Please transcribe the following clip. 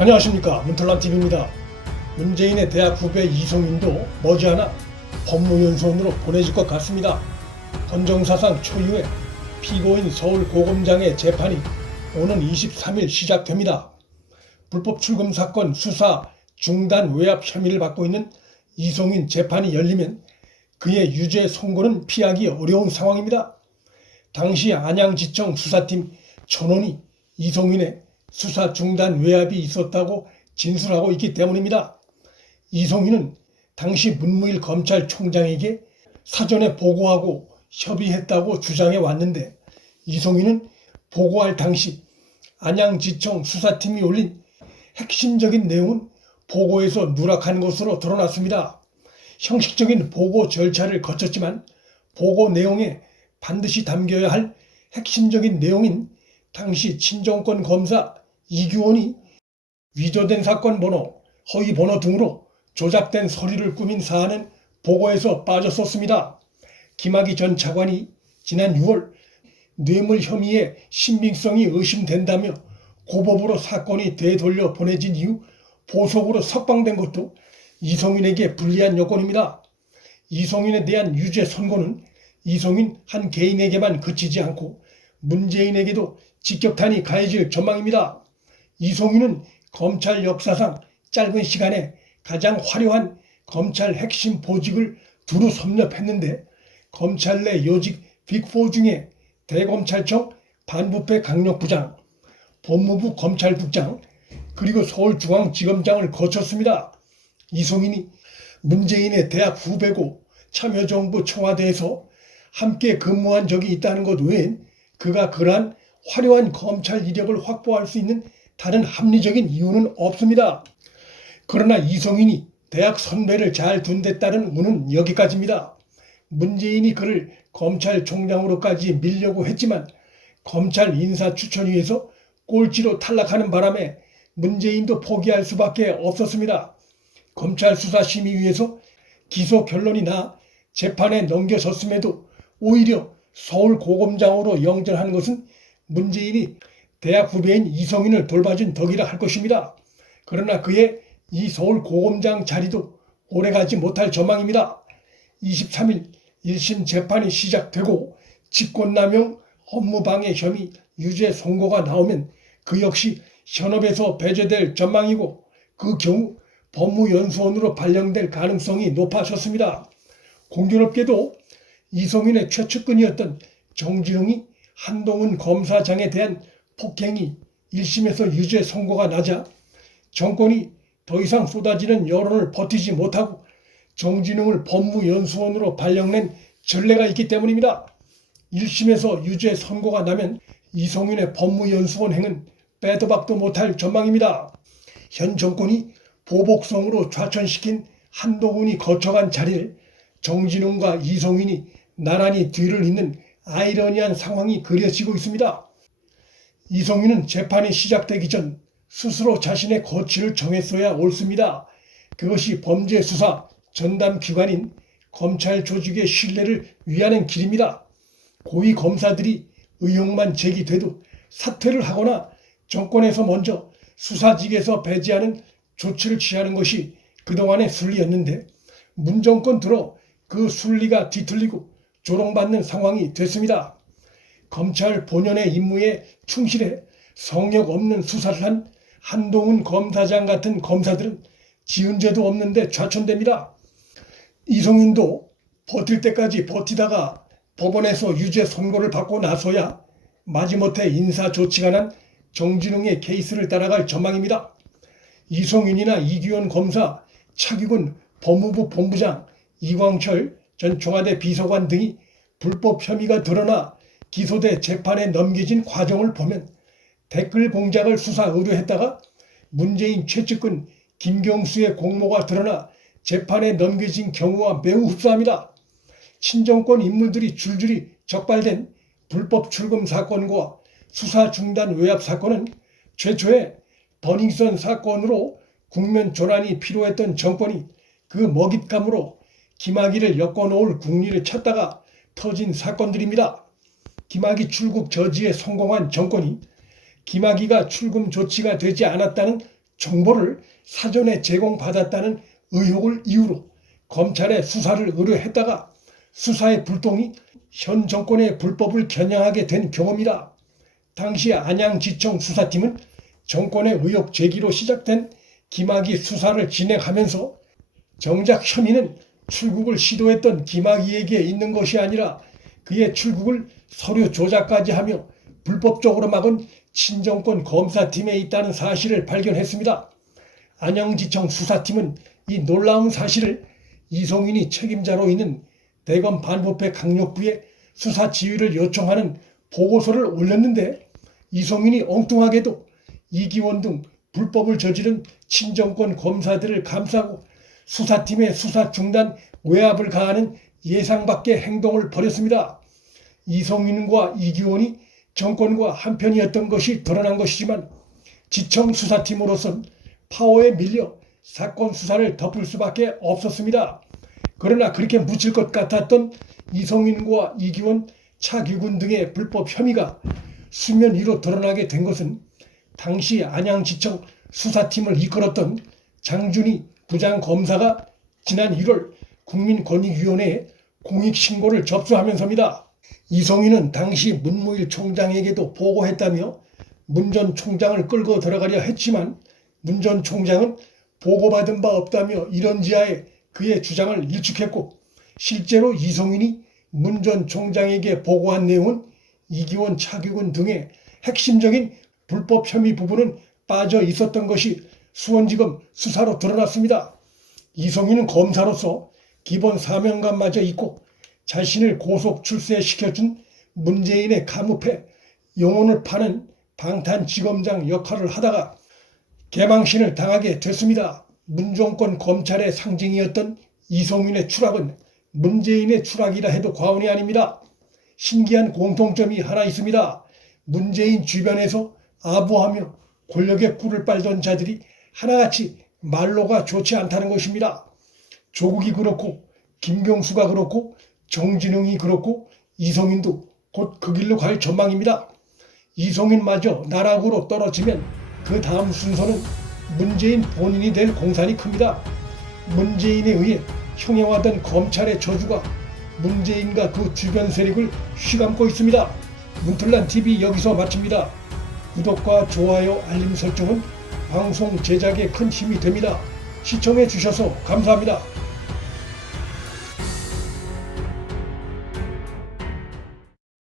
안녕하십니까, 문털란TV입니다. 문재인의 대학 후배 이송윤도 머지않아 법무연수원으로 보내질 것 같습니다. 헌정사상 초유의 피고인 서울고검장의 재판이 오는 23일 시작됩니다. 불법 출금 사건 수사 중단 외압 혐의를 받고 있는 이송윤 재판이 열리면 그의 유죄 선고는 피하기 어려운 상황입니다. 당시 안양지청 수사팀 전원이 이송윤의 수사 중단 외압이 있었다고 진술하고 있기 때문입니다. 이송윤은 당시 문무일 검찰총장에게 사전에 보고하고 협의했다고 주장해 왔는데, 이송윤은 보고할 당시 안양지청 수사팀이 올린 핵심적인 내용은 보고에서 누락한 것으로 드러났습니다. 형식적인 보고 절차를 거쳤지만 보고 내용에 반드시 담겨야 할 핵심적인 내용인 당시 친정권 검사 이규원이 위조된 사건 번호, 허위 번호 등으로 조작된 서류를 꾸민 사안은 보고에서 빠졌었습니다. 김학의 전 차관이 지난 6월 뇌물 혐의의 신빙성이 의심된다며 고법으로 사건이 되돌려 보내진 이후 보석으로 석방된 것도 이송윤에게 불리한 여건입니다. 이송윤에 대한 유죄 선고는 이송윤 한 개인에게만 그치지 않고 문재인에게도 직격탄이 가해질 전망입니다. 이송윤은 검찰 역사상 짧은 시간에 가장 화려한 검찰 핵심 보직을 두루 섭렵했는데, 검찰 내 요직 빅4 중에 대검찰청 반부패 강력부장, 법무부 검찰국장, 그리고 서울중앙지검장을 거쳤습니다. 이송윤이 문재인의 대학 후배고 참여정부 청와대에서 함께 근무한 적이 있다는 것 외엔 그가 그러한 화려한 검찰 이력을 확보할 수 있는 다른 합리적인 이유는 없습니다. 그러나 이송윤이 대학 선배를 잘 둔댔다는 운은 여기까지입니다. 문재인이 그를 검찰총장으로까지 밀려고 했지만 검찰 인사추천위에서 꼴찌로 탈락하는 바람에 문재인도 포기할 수밖에 없었습니다. 검찰수사심의위에서 기소 결론이 나 재판에 넘겨졌음에도 오히려 서울고검장으로 영전한 것은 문재인이 대학 후배인 이송윤을 돌봐준 덕이라 할 것입니다. 그러나 그의 이 서울고검장 자리도 오래가지 못할 전망입니다. 23일 1심 재판이 시작되고 직권남용 업무방해 혐의 유죄 선고가 나오면 그 역시 현업에서 배제될 전망이고, 그 경우 법무연수원으로 발령될 가능성이 높아졌습니다. 공교롭게도 이송윤의 최측근이었던 정진웅이 한동훈 검사장에 대한 폭행이 1심에서 유죄 선고가 나자 정권이 더 이상 쏟아지는 여론을 버티지 못하고 정진웅을 법무연수원으로 발령낸 전례가 있기 때문입니다. 1심에서 유죄 선고가 나면 이송윤의 법무연수원 행은 빼도 박도 못할 전망입니다. 현 정권이 보복성으로 좌천시킨 한동훈이 거쳐간 자리를 정진웅과 이송윤이 나란히 뒤를 잇는 아이러니한 상황이 그려지고 있습니다. 이송윤은 재판이 시작되기 전 스스로 자신의 거취를 정했어야 옳습니다. 그것이 범죄 수사 전담 기관인 검찰 조직의 신뢰를 위하는 길입니다. 고위 검사들이 의혹만 제기돼도 사퇴를 하거나 정권에서 먼저 수사직에서 배제하는 조치를 취하는 것이 그동안의 순리였는데, 문정권 들어 그 순리가 뒤틀리고 조롱받는 상황이 됐습니다. 검찰 본연의 임무에 충실해 성역 없는 수사를 한 한동훈 검사장 같은 검사들은 지은 죄도 없는데 좌천됩니다. 이송윤도 버틸 때까지 버티다가 법원에서 유죄 선고를 받고 나서야 마지못해 인사 조치가 난 정진웅의 케이스를 따라갈 전망입니다. 이송윤이나 이규원 검사, 차기군 법무부 본부장, 이광철 전 청와대 비서관 등이 불법 혐의가 드러나 기소돼 재판에 넘겨진 과정을 보면 댓글 공작을 수사 의뢰했다가 문재인 최측근 김경수의 공모가 드러나 재판에 넘겨진 경우와 매우 흡사합니다. 친정권 인물들이 줄줄이 적발된 불법 출금 사건과 수사 중단 외압 사건은 최초의 버닝썬 사건으로 국면 전환이 필요했던 정권이 그 먹잇감으로 김학의를 엮어놓을 국리를 찾다가 터진 사건들입니다. 김학의 출국 저지에 성공한 정권이 김학의가 출금 조치가 되지 않았다는 정보를 사전에 제공받았다는 의혹을 이유로 검찰에 수사를 의뢰했다가 수사의 불똥이 현 정권의 불법을 겨냥하게 된 경험이라 당시 안양지청 수사팀은 정권의 의혹 제기로 시작된 김학의 수사를 진행하면서 정작 혐의는 출국을 시도했던 김학의에게 있는 것이 아니라 그의 출국을 서류 조작까지 하며 불법적으로 막은 친정권 검사팀에 있다는 사실을 발견했습니다. 안양지청 수사팀은 이 놀라운 사실을 이송인이 책임자로 있는 대검 반부패 강력부에 수사 지휘를 요청하는 보고서를 올렸는데 이송인이 엉뚱하게도 이기원 등 불법을 저지른 친정권 검사들을 감싸고 수사팀의 수사 중단 외압을 가하는 예상밖의 행동을 벌였습니다. 이송인과 이기원이 정권과 한편이었던 것이 드러난 것이지만 지청 수사팀으로선 파워에 밀려 사건 수사를 덮을 수밖에 없었습니다. 그러나 그렇게 묻힐 것 같았던 이송인과 이기원, 차기군 등의 불법 혐의가 수면 위로 드러나게 된 것은 당시 안양지청 수사팀을 이끌었던 장준희 부장검사가 지난 1월 국민권익위원회에 공익신고를 접수하면서입니다. 이송인은 당시 문무일 총장에게도 보고했다며 문 전 총장을 끌고 들어가려 했지만 문 전 총장은 보고받은 바 없다며 이런지하에 그의 주장을 일축했고 실제로 이송인이 문 전 총장에게 보고한 내용은 이기원, 차기군 등의 핵심적인 불법 혐의 부분은 빠져 있었던 것이 수원지검 수사로 드러났습니다. 이송인은 검사로서 기본 사명감마저 있고 자신을 고속 출세시켜준 문재인의 카무패, 영혼을 파는 방탄지검장 역할을 하다가 개망신을 당하게 됐습니다. 문정권 검찰의 상징이었던 이송인의 추락은 문재인의 추락이라 해도 과언이 아닙니다. 신기한 공통점이 하나 있습니다. 문재인 주변에서 아부하며 권력의 꿀을 빨던 자들이 하나같이 말로가 좋지 않다는 것입니다. 조국이 그렇고 김경수가 그렇고 정진웅이 그렇고 이송인도 곧 그 길로 갈 전망입니다. 이송인마저 나락으로 떨어지면 그 다음 순서는 문재인 본인이 될 공산이 큽니다. 문재인에 의해 형해화된 검찰의 저주가 문재인과 그 주변 세력을 휘감고 있습니다. 문틀란TV 여기서 마칩니다. 구독과 좋아요, 알림 설정은 방송 제작에 큰 힘이 됩니다. 시청해 주셔서 감사합니다.